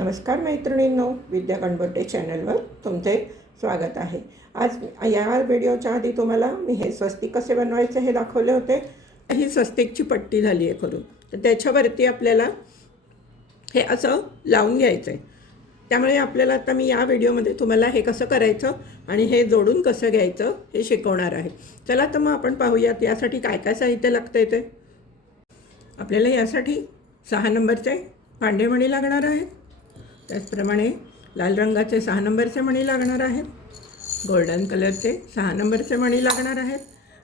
नमस्कार मैत्रिणींनो विद्या कणबर्टे चॅनलवर तुमचे स्वागत आहे. आज या व्हिडिओच्या आधी तुम्हाला मी हे स्वस्तिक कसे बनवायचे हे दाखवले होते. ही स्वस्तिकची पट्टी झाली आहे करून तर त्याच्यावरती आपल्याला हे असं लावून घ्यायचं आहे त्यामुळे आपल्याला आता मी या व्हिडिओमध्ये तुम्हाला हे कसं करायचं आणि हे जोडून कसं घ्यायचं हे शिकवणार आहे. चला तर मग आपण पाहूयात यासाठी काय काय साहित्य लागतं ते आपल्याला यासाठी सहा नंबरचे पांढरे मणी लागणार आहेत. त्याचप्रमाणे लाल रंगाचे सहा नंबरचे मणी लागणार आहेत. गोल्डन कलरचे सहा नंबरचे मणी लागणार आहेत.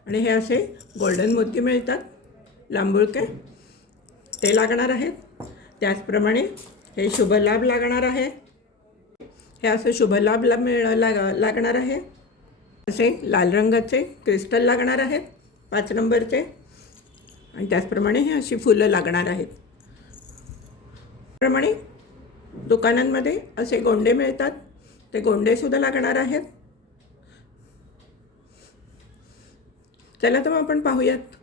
आणि हे असे गोल्डन मोती मिळतात. लांबुळके ते लागणार आहेत. त्याचप्रमाणे हे शुभ लाभ लागणार आहे. हे असं शुभ लाभ ला मिळ लाग लागणार आहे. असे लाल रंगाचे क्रिस्टल लागणार आहेत. पाच नंबरचे. आणि त्याचप्रमाणे हे अशी फुलं लागणार आहेत. प्रमाणे दुकानांमध्ये असे गोंडे मिळतात. ते गोंडेसुद्धा लागणार आहेत. चला तर मग आपण पाहूयात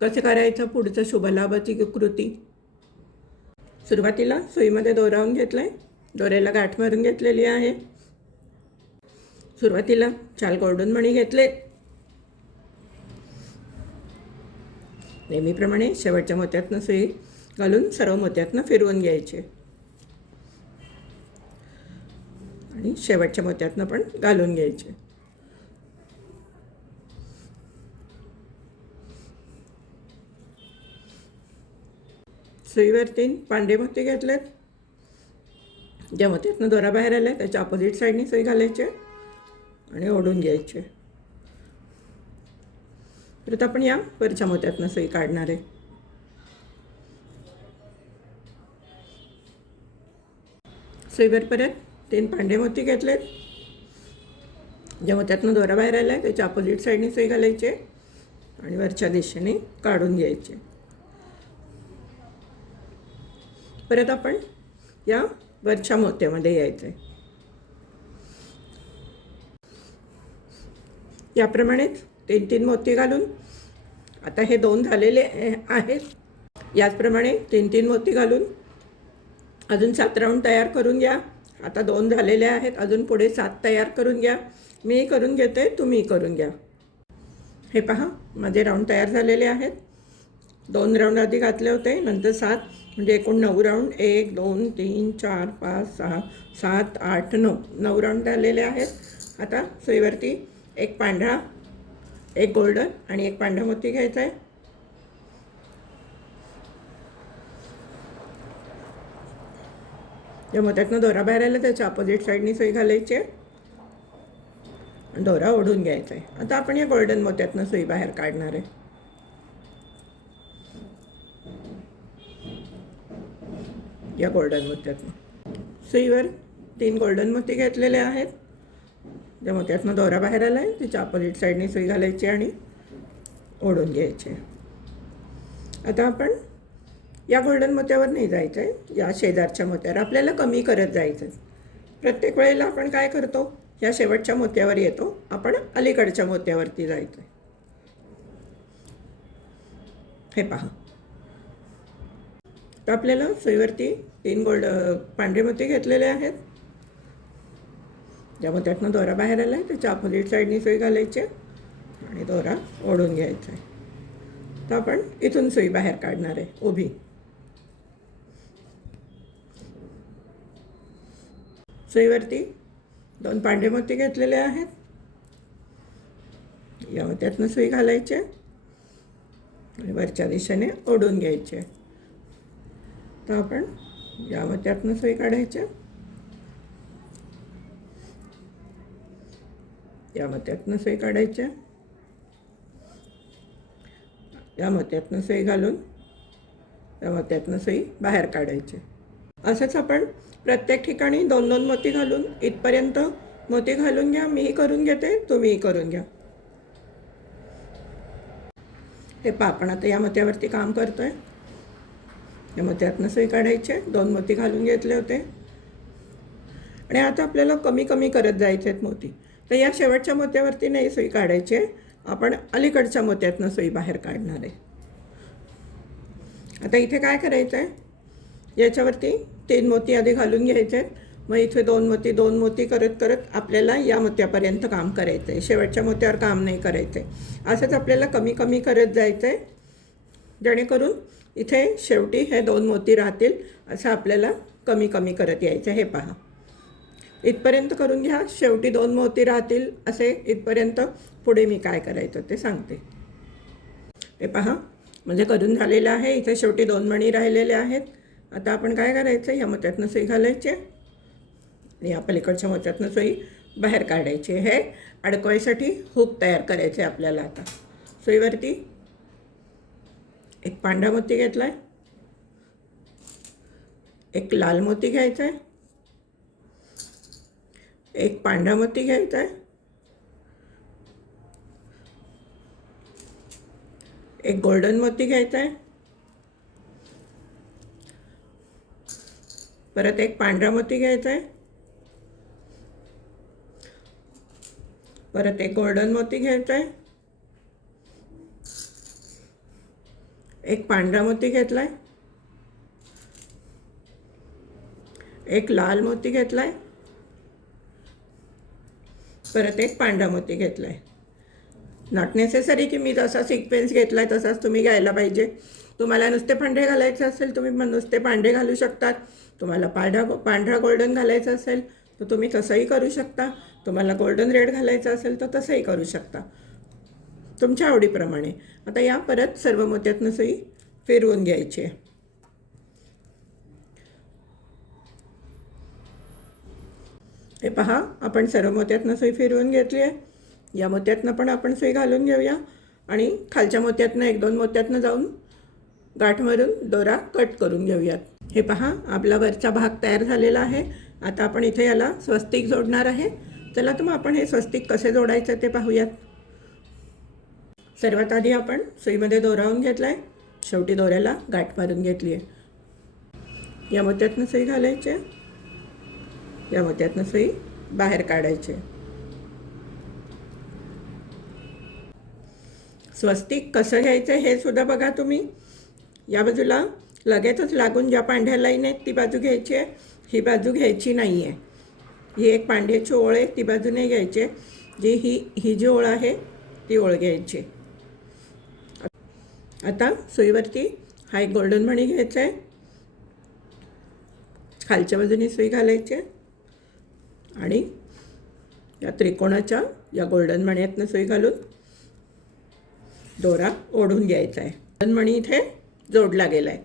कसं करायचं पुढचं शुभलाभाची कृती. सुरुवातीला सुईमध्ये दोरावून घेतलं आहे दोऱ्याला गाठ मारून घेतलेली आहे. सुरुवातीला चाल गोरडून मणी घेतले. नेहमीप्रमाणे शेवटच्या मोत्यातनं सुई घालून सर्व मोत्यातनं फिरवून घ्यायचे आणि शेवटच्या मोत्यातनं पण घालून घ्यायचे. सुईवर तीन पांढरे मोती घेतलेत. ज्या मोत्यातनं दोरा बाहेर आला त्याच्या अपोजिट साईडने सुई घालायचे आणि ओढून घ्यायचे. परत आपण या वरच्या मोत्यातनं सुई काढणार आहे. सुईवर परत तीन पांढरे मोती घेतलेत. ज्या त्यातनं दोरा बाहेर आला आहे त्याच्या अपोजिट साईडने सुई घालायचे आणि वरच्या दिशेने काढून घ्यायचे. परत आपण या वरच्या मोत्यामध्ये यायचे याप्रमाणेच तीन तीन मोती घालून आता हे दोन झालेले आहेत. याचप्रमाणे तीन तीन मोती घालून अजून सात राऊंड तयार करून घ्या. आता दोन झालेले आहेत. अजून पुढे सात तयार करून घ्या. मी करून घेते तुम्ही करून घ्या. हे पहा माझे राऊंड तयार झालेले आहेत. दोन राऊंड आधी घातले होते नंतर सात. म्हणजे एकूण नऊ राऊंड एक दोन तीन चार पाच सहा सात आठ नऊ. नऊ राऊंड झालेले आहेत. आता सुईवरती एक पांढरा एक गोल्डन आणि एक पांढरा मोती घ्यायचा आहे. जेव्हा त्यातनं दोरा बाहेर आला त्याच्या अपोजिट साईडनी सुई घालायची आहे. आणि दोरा ओढून घ्यायचा आहे. आता आपण या गोल्डन मोत्यातनं सुई बाहेर काढणार आहे. या गोल्डन मोत्यातनं सुईवर तीन गोल्डन मोती घेतलेले आहेत. त्या मोत्यातनं दोरा बाहेर आला आहे. त्याच्या अपोजिट साईडने सुई घालायची आणि ओढून घ्यायची आता आपण या गोल्डन मोत्यावर नाही जायचं आहे या शेजारच्या मोत्यावर आपल्याला कमी करत जायचं आहे प्रत्येक वेळेला आपण काय करतो? या शेवटच्या मोत्यावर येतो. आपण अलीकडच्या मोत्यावरती जायचं आहे हे पहा. तर आपल्याला सुईवरती तीन गोल्ड पांढरे मोती घेतलेले आहेत. ज्या मोत्यातनं दोरा बाहेर आला आहे त्याच्या अपोजिट साईडनी सुई घालायची आणि दोरा ओढून घ्यायचा आहे. तर आपण इथून सुई बाहेर काढणार आहे उभी. सुईवरती दोन पांढरे मोती घेतलेले आहेत. या त्यातनं सुई घालायचे. आणि वरच्या दिशेने ओढून घ्यायचे. तर आपण या त्यातनं सुई काढायच्या. या मत्यातनं सुई काढायच्या. या मत्यातनं सुई घालून या मत्यातनं सुई बाहेर काढायचे. असंच आपण प्रत्येक ठिकाणी दोन दोन मोती घालून इथपर्यंत मोती घालून घ्या मीही करून घेते तुम्हीही करून घ्या. हे पा आपण आता या मोत्यावरती काम करतो आहे या मोत्यातनं सुई काढायचे दोन मोती घालून घेतले होते. आणि आता आपल्याला कमी कमी करत जायचे आहेत मोती. तर या शेवटच्या मोत्यावरती नाही सुई काढायची आपण अलीकडच्या मोत्यातनं सुई बाहेर काढणार आहे. आता इथे काय करायचं आहे याच्यावरती तीन मोती आधी घालून घ्यायचे आहेत. मग इथे दोन मोती दोन मोती करत करत आपल्याला या मोत्यापर्यंत काम करायचं आहे शेवटच्या मोत्यावर काम नाही करायचं आहे असंच आपल्याला कमी कमी करत जायचं आहे जेणेकरून इथे शेवटी हे दोन मोती राहतील असं आपल्याला कमी कमी करत यायचं हे पहा. इथपर्यंत करून घ्या. शेवटी दोन मोती राहतील असे इथपर्यंत पुढे मी काय करायचं ते सांगते. हे पहा. म्हणजे करून झालेलं आहे. इथे शेवटी दोन मणी राहिलेले आहेत. आता आपण काय करायचं? या मत्यातनं सुई घालायची आणि या पलीकडच्या मत्यातनं सुई बाहेर काढायची. हे अडकवायसाठी हुक तयार करायचे आपल्याला आता. सुईवरती एक पांढरा मोती घेतला आहे एक लाल मोती घ्यायचा आहे एक पांढरा मोती घ्यायचा आहे एक गोल्डन मोती घ्यायचा आहे परत एक पांढरा मोती घ्यायचा आहे. परत एक गोल्डन मोती घ्यायचा आहे. एक पांढरा मोती घेतला आहे एक लाल मोती घेतला आहे परत एक पांढरा मोती घेतला आहे नॉट नेसेसरी की मी जसा सिक्वेन्स घेतला आहे तसाच तुम्ही घ्यायला पाहिजे. तुम्हाला नुसते पांढरे घालायचे असेल तुम्ही मग नुसते पांढरे घालू शकतात. तुम्हाला पांढरा पांढरा गोल्डन घालायचं असेल तर तुम्ही तसंही करू शकता. तुम्हाला गोल्डन रेड घालायचं असेल तर तसंही करू शकता. तुमच्या आवडीप्रमाणे. आता या परत सर्व मोत्यातनं सुई फिरवून घ्यायची आहे. हे पहा आपण सर्व मोत्यातनं सुई फिरवून घेतली आहे. या मोत्यातनं पण आपण सुई घालून घेऊया. आणि खालच्या मोत्यातनं एक दोन मोत्यातनं जाऊन गाठ मारून दोरा कट करून घेऊयात. हे पहा आपला वरचा भाग तयार झालेला आहे. आता आपण इथे याला स्वस्तिक जोडणार आहे. चला तर मग आपण हे स्वस्तिक कसे जोडायचं ते पाहूयात. सर्वात आधी आपण सुईमध्ये दोरावून घेतला आहे शेवटी दोऱ्याला गाठ मारून घेतली आहे. या मोत्यातनं सुई घालायची आहे. या मोत्यातनं सुई बाहेर काढायची स्वस्तिक कसं घ्यायचं हे सुद्धा बघा तुम्ही. या बाजूला लगेचच लागून ज्या पांढ्या लाईन आहेत ती बाजू घ्यायची आहे. ही बाजू घ्यायची नाही आहे. ही एक पांढ्याची ओळ आहे ती बाजूने घ्यायची आहे. जी ही ही जी ओळ आहे ती ओळ घ्यायची आता सुईवरती हा एक गोल्डन मणी घ्यायचा आहे. खालच्या बाजूने सुई घालायची आहे. आणि या त्रिकोणाच्या या गोल्डन मण्यातनं सुई घालून दोरा ओढून घ्यायचा आहे. गोल्डन मणी इथे जोडला गेला आहे.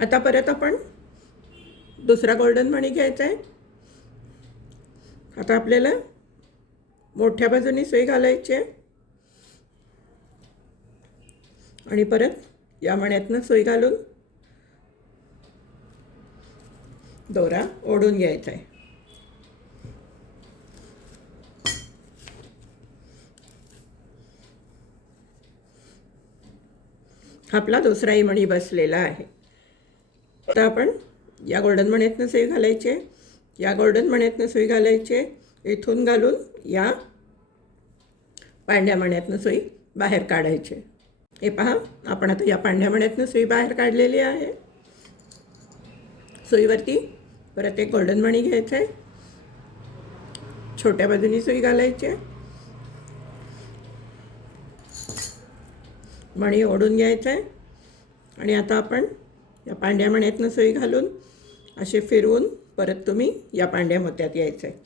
आता परत आपण दुसरा गोल्डन मणी घ्यायचा आहे. आता आपल्याला मोठ्या बाजूने सुई घालायची आहे. आणि परत या मण्यातनं सुई घालून दोरा ओढून घ्यायचा आहे. आपला दुसराही मणी बसलेला आहे. आता आपण या गोल्डन मण्यातनं सुई घालायचे या गोल्डन मण्यातनं सुई घालायचे इथून घालून या पांढ्या मण्यातनं सुई बाहेर काढायचे हे पहा आपण आता या पांढऱ्या मण्यातनं सुई बाहेर काढलेली आहे. सुईवरती परत एक गोल्डन मणी घ्यायचं आहे. छोट्या बाजूनी सुई घालायची मणी ओढून घ्यायचं आहे आणि आता आपण या पांढऱ्या मण्यातनं सुई घालून असे फिरवून परत तुम्ही या पांड्या मोत्यात यायचं आहे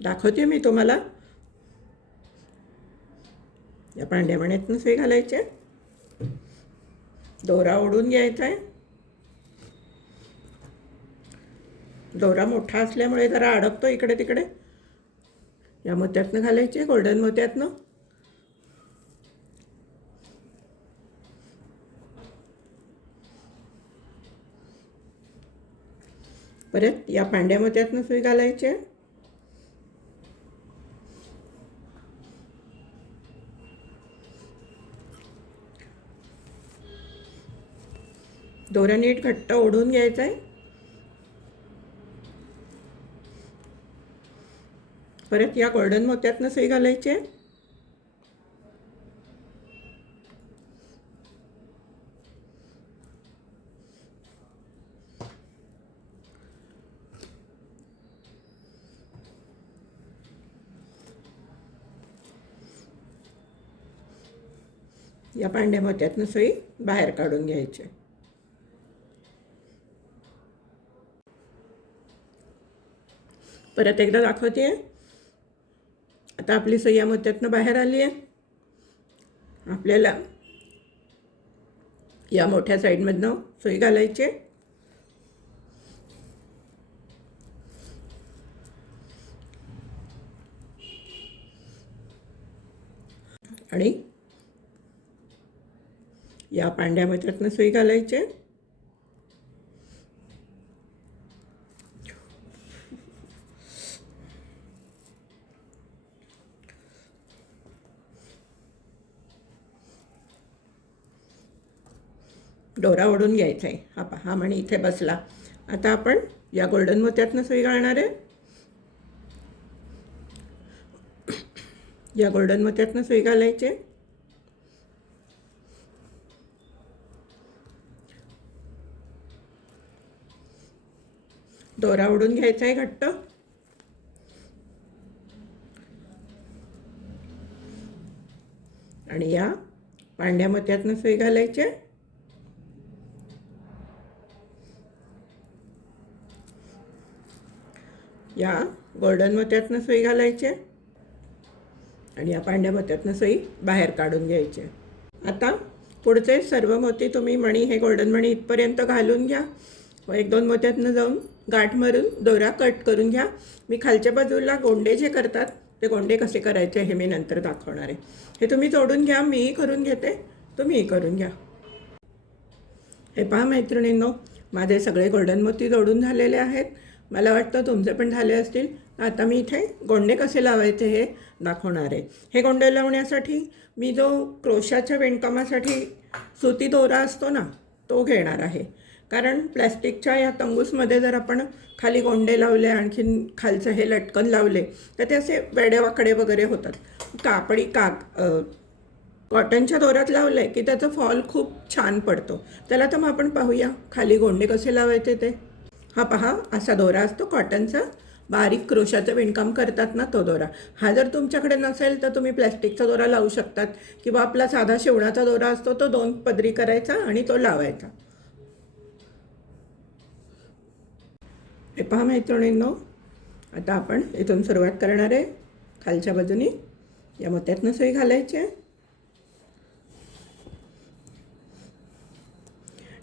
दाखवते मी तुम्हाला. या पांढऱ्या मण्यातनं सुई घालायची आहे. दोरा ओढून घ्यायचा आहे दोरा मोठा असल्यामुळे जरा अडकतो इकडे तिकडे. या मोत्यातनं घालायचे गोल्डन मोत्यातनं. परत या पांढ्या मोत्यातनं सुई घालायची. आहे दोरा नीट घट्ट ओढून घ्यायचा आहे परत या गोल्डन मोत्यातनं सुई घालायची. आहे या पांढऱ्या मोत्यातनं सुई बाहेर काढून घ्यायची. परत एकदा दाखवते. आता आपली सुई या मोत्यातनं बाहेर आली आहे. आपल्याला या मोठ्या साईडमधनं सुई घालायची आणि या पांढऱ्या मोत्यातनं सुई घालायचे. दोरा ओढून घ्यायचा आहे. हा पहा हा म्हणे इथे बसला. आता आपण या गोल्डन मोत्यातनं सुई घालणार आहे. या गोल्डन मोत्यातनं सुई घालायचे. दोरा ओढून घ्यायचा आहे घट्ट. आणि या पांढ्या मत्यातनं सुई घालायचे या गोल्डन मत्यातनं सुई घालायचे आणि या पांढ्या मत्यातनं सुई बाहेर काढून घ्यायचे आता पुढचे सर्व मोती तुम्ही मणी हे गोल्डन मणी इथपर्यंत घालून घ्या. व एक दोन मोत्यातनं जाऊन गाठ मारून दोरा कट करून घ्या. मी खालच्या बाजूला गोंडे जे करतात ते गोंडे कसे करायचे हे मी नंतर दाखवणार आहे. हे तुम्ही जोडून घ्या मीही करून घेते तुम्हीही करून घ्या. हे पहा मैत्रिणींनो माझे सगळे गोल्डन मोती जोडून झालेले आहेत. मला वाटतं तुमचे पण झाले असतील. आता मी इथे गोंडे कसे लावायचे हे दाखवणार आहे. हे गोंडे लावण्यासाठी मी जो क्रोशाच्या विणकामासाठी सुती दोरा असतो ना तो घेणार आहे. कारण प्लॅस्टिकच्या या तंगूसमध्ये जर आपण खाली गोंडे लावले आणखीन खालचं हे लटकन लावले तर ते असे वेडेवाकडे वगैरे होतात. कापडी काक कॉटनच्या दोऱ्यात लावलं की त्याचा फॉल खूप छान पडतो. त्याला तर मग आपण पाहूया खाली गोंडे कसे लावायचे ते. हा पहा असा दोरा असतो कॉटनचा. बारीक क्रोशाचं विणकाम करतात ना तो दोरा. हा जर तुमच्याकडे नसेल तर तुम्ही प्लॅस्टिकचा दोरा लावू शकतात. किंवा आपला साधा शिवणाचा दोरा असतो तो दोन पदरी करायचा आणि तो लावायचा. हे पहा मैत्रिणींनो आता आपण इथून सुरुवात करणार आहे. खालच्या बाजूनी या मोत्यातनं सुई घालायची आहे.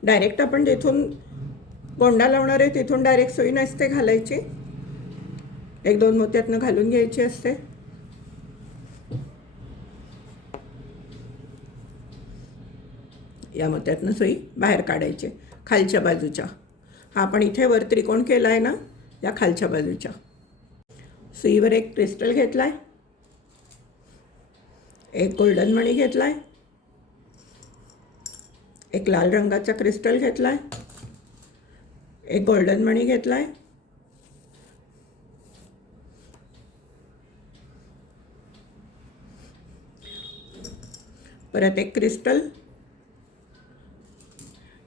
डायरेक्ट आपण जिथून गोंडा लावणार आहे तिथून डायरेक्ट सुई नसते घालायची. एक दोन मोत्यातनं घालून घ्यायची असते. या मोत्यातनं सुई बाहेर काढायची खालच्या बाजूच्या. आपण इथे वर त्रिकोण केला आहे ना या खालच्या बाजूच्या. सुईवर एक क्रिस्टल घेतला आहे एक गोल्डन मणी घेतला आहे एक लाल रंगाचा क्रिस्टल घेतला आहे एक गोल्डन मणी घेतला आहे परत एक क्रिस्टल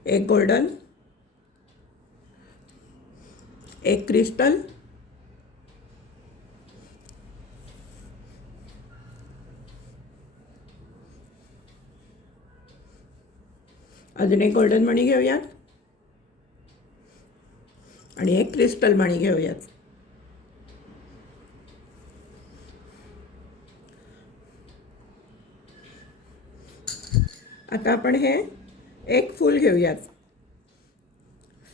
एक गोल्डन एक क्रिस्टल. अजून एक गोल्डन मणी घेऊयात. आणि एक क्रिस्टल मणी घेऊयात. आता आपण हे एक फूल घेऊयात.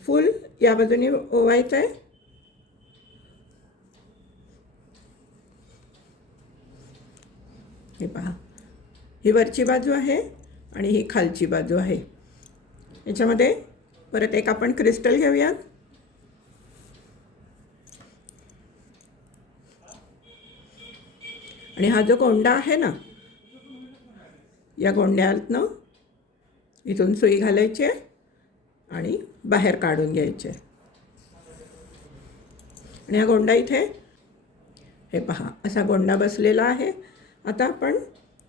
फूल या बाजूने ओवायचं आहे. हे पहा. ही वरची बाजू आहे आणि ही खालची बाजू आहे. याच्यामध्ये परत एक आपण क्रिस्टल घेऊयात. आणि हा जो गोंडा आहे ना या गोंड्यातनं इथून सुई घालायची आहे. आणि बाहेर काढून घ्यायचे. आणि हा गोंडा इथे हे पहा असा गोंडा बसलेला आहे. आता आपण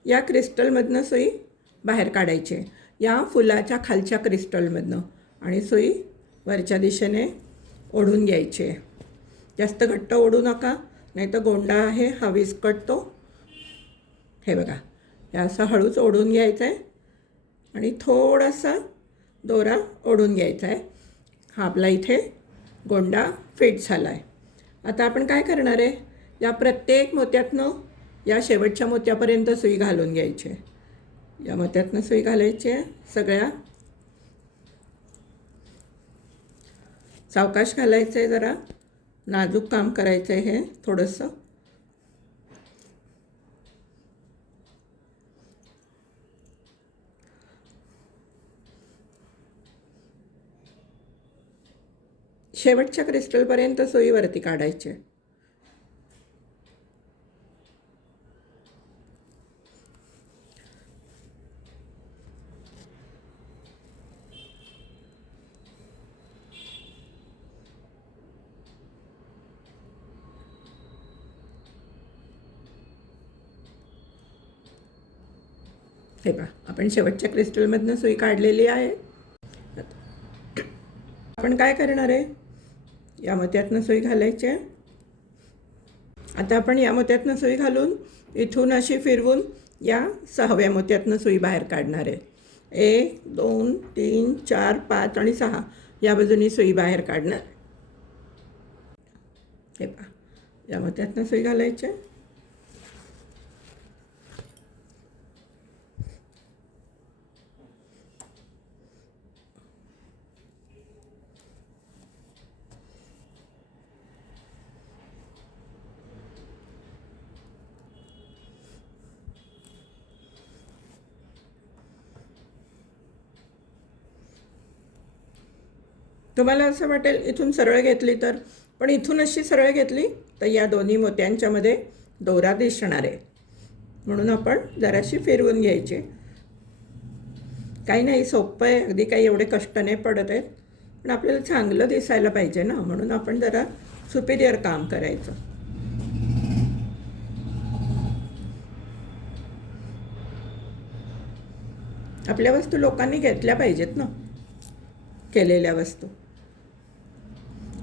या क्रिस्टलमधनं सुई बाहेर काढायची आहे. या फुलाच्या खालच्या क्रिस्टलमधनं आणि सुई वरच्या दिशेने ओढून घ्यायची आहे. जास्त घट्ट ओढू नका नाही तर गोंडा आहे हा विस्कटतो. हे बघा हे असं हळूच ओढून घ्यायचं आहे आणि थोडासा दोरा ओढून घ्यायचा आहे हा आपला इथे गोंडा फिट झाला आहे आता आपण काय करणार आहे? या प्रत्येक मोत्यातनं या शेवटच्या मोत्यापर्यंत सुई घालून घ्यायची. आहे या मोत्यातनं सुई घालायची आहे सगळ्या. सावकाश घालायचं आहे जरा. नाजूक काम करायचं आहे हे थोडंसं. शेवटच्या क्रिस्टलपर्यंत सोयीवरती काढायचे. हे पहा आपण शेवटच्या क्रिस्टलमधनं सुई काढलेली आहे. आपण काय करणार आहे? या मोत्यातनं सुई घालायची आहे आता आपण या मोत्यातनं सुई घालून इथून अशी फिरवून या सहाव्या मोत्यातनं सुई बाहेर काढणार आहे. एक दोन तीन चार पाच आणि सहा या बाजूनी सुई बाहेर काढणार. हे पहा या मोत्यातनं सुई घालायच्या. तुम्हाला असं वाटेल इथून सरळ घेतली तर. पण इथून अशी सरळ घेतली तर या दोन्ही मोत्यांच्यामध्ये दोरा दिसणार आहे. म्हणून आपण जराशी फिरवून घ्यायची. काही नाही सोपं आहे. अगदी काही एवढे कष्ट नाही पडत आहेत. पण आपल्याला चांगलं दिसायला पाहिजे ना. म्हणून आपण जरा सुपिरियर काम करायचं. आपल्या वस्तू लोकांनी घेतल्या पाहिजेत ना. केलेल्या वस्तू.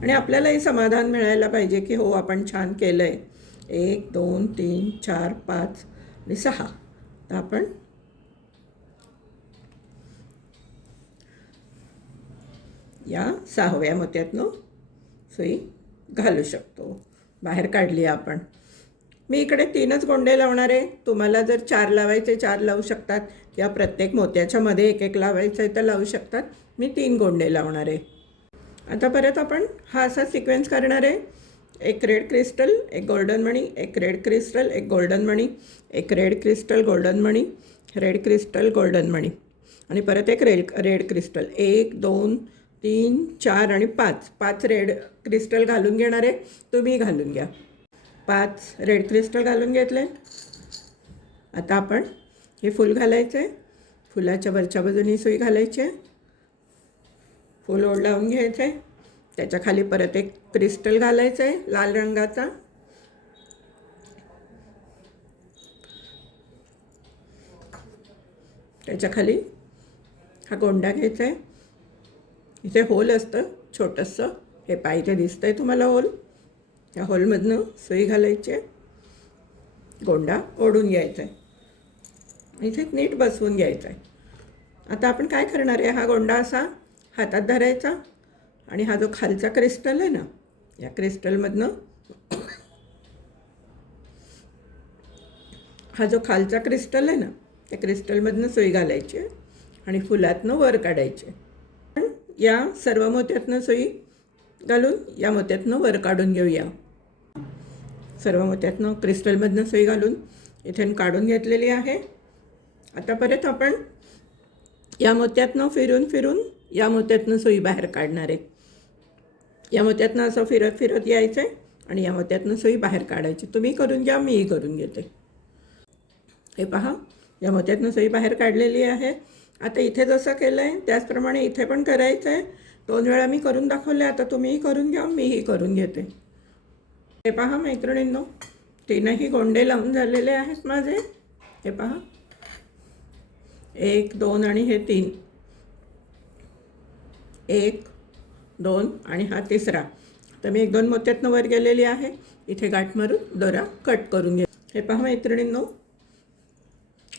आणि आपल्यालाही समाधान मिळायला पाहिजे की हो आपण छान केलं आहे एक दोन तीन चार पाच आणि सहा. तर आपण या सहाव्या मोत्यातनं सुई घालू शकतो. बाहेर काढली आपण. मी इकडे तीनच गोंडे लावणार आहे. तुम्हाला जर चार लावायचे चार लावू शकतात. किंवा प्रत्येक मोत्याच्यामध्ये एक एक लावायचं आहे तर लावू शकतात. मी तीन गोंडे लावणार आहे. आता परत आपण हा असा सिक्वेन्स करणार आहे. एक रेड क्रिस्टल एक गोल्डन मणी एक रेड क्रिस्टल एक गोल्डन मणी एक रेड क्रिस्टल गोल्डन मणी रेड क्रिस्टल गोल्डन मणी. आणि परत एक रेड रेड क्रिस्टल एक दोन तीन चार आणि पाच. पाच रेड क्रिस्टल घालून घेणार आहे. तुम्ही घालून घ्या. पाच रेड क्रिस्टल घालून घेतले. आता आपण हे फूल घालायचं आहे फुलाच्या वरच्या बाजूनी सुई घालायची आहे. फूल ओढ लावून घ्यायचं आहे त्याच्याखाली परत एक क्रिस्टल घालायचं आहे लाल रंगाचा. त्याच्याखाली हा गोंडा घ्यायचा आहे इथे होल असतं छोटंसं. हे पाय इथे दिसतंय तुम्हाला होल. त्या होलमधनं सुई घालायची आहे. गोंडा ओढून घ्यायचा आहे इथे नीट बसवून घ्यायचा आहे आता आपण काय करणार आहे? हा गोंडा असा हातात धरायचा आणि हा जो खालचा क्रिस्टल आहे ना या क्रिस्टलमधनं हा जो खालचा क्रिस्टल आहे ना त्या क्रिस्टलमधनं सोयी घालायची आणि फुलातनं वर काढायचे. पण या सर्व मोत्यातनं सोयी घालून या मोत्यातनं वर काढून घेऊया. सर्व मोत्यातनं क्रिस्टलमधनं सोयी घालून इथे काढून घेतलेली आहे. आता परत आपण या मोत्यातनं फिरून फिरून या मोत्यातनं सुई बाहेर काढणार. आहे या मोत्यातनं असं फिरत फिरत यायचं आहे आणि या मोत्यातनं सुई बाहेर काढायची. तुम्ही करून घ्या मीही करून घेते. हे पहा या मोत्यातनं सुई बाहेर काढलेली आहे. आता इथे जसं केलं आहे त्याचप्रमाणे इथे पण करायचं आहे दोन वेळा मी करून दाखवले आता तुम्हीही करून घ्या मीही करून घेते. हे पहा मैत्रिणींनो तीनही गोंडे लावून झालेले आहेत माझे. हे पहा. एक दोन आणि हे तीन. एक दोन आणि हा तिसरा. तर मी एक दोन मोत्यातनं वर गेलेली आहे. इथे गाठ मारून दोरा कट करून घे. हे पहा मैत्रिणींनो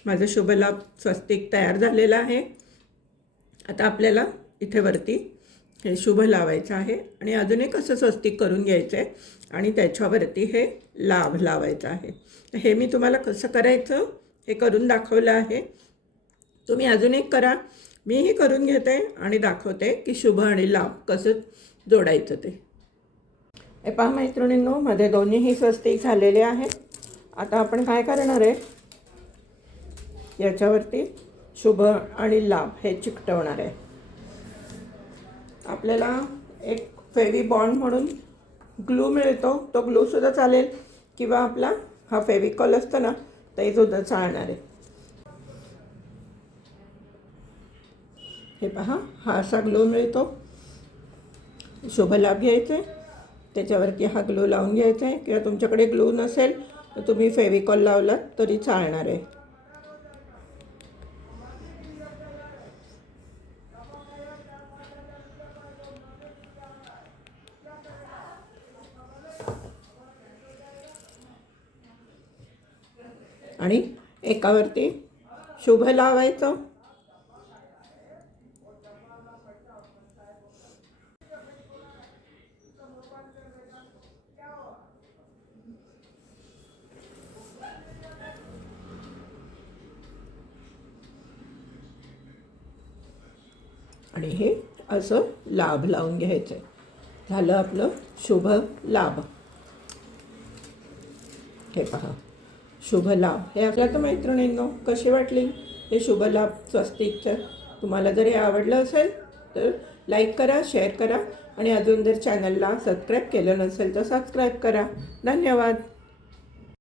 माझं शुभलाभ स्वस्तिक तयार झालेलं आहे. आता आपल्याला इथे वरती हे शुभ लावायचं आहे आणि अजून एक असं स्वस्तिक करून घ्यायचं आहे आणि त्याच्यावरती हे लाभ लावायचं आहे. हे मी तुम्हाला कसं करायचं हे करून दाखवलं आहे. तुम्ही अजून एक करा. मीही करून घेते आणि दाखवते की शुभ आणि लाभ कसं जोडायचं ते. हे पहा मैत्रिणींनो मध्ये दोन्हीही स्वस्तिक झालेले आहेत. आता आपण काय करणार आहे? याच्यावरती शुभ आणि लाभ हे चिकटवणार आहे. आपल्याला एक फेवी बॉन्ड म्हणून ग्लू मिळतो. तो ग्लूसुद्धा चालेल. किंवा आपला हा फेविकॉल असतो ना तेसुद्धा चालणार आहे. हे पहा हा असा ग्लो मिळतो. शुभ लाभ घ्यायचे. त्याच्यावरती हा ग्लो लावून घ्यायचा आहे. किंवा तुमच्याकडे ग्लो नसेल तर तुम्ही फेविकॉल लावलात तरी चालणार आहे. आणि एकावरती शुभ लावायचं. आणि हे असं लाभ लावून घ्यायचं. आहे झालं आपलं शुभ लाभ. हे पहा. शुभ लाभ. हे आपल्या तर मैत्रिणींनो कशी वाटली? हे शुभ लाभ स्वस्तिकचं. तुम्हाला जर हे आवडलं असेल तर लाईक करा शेअर करा. आणि अजून जर चॅनलला सबस्क्राईब केलं नसेल तर सबस्क्राईब करा. धन्यवाद.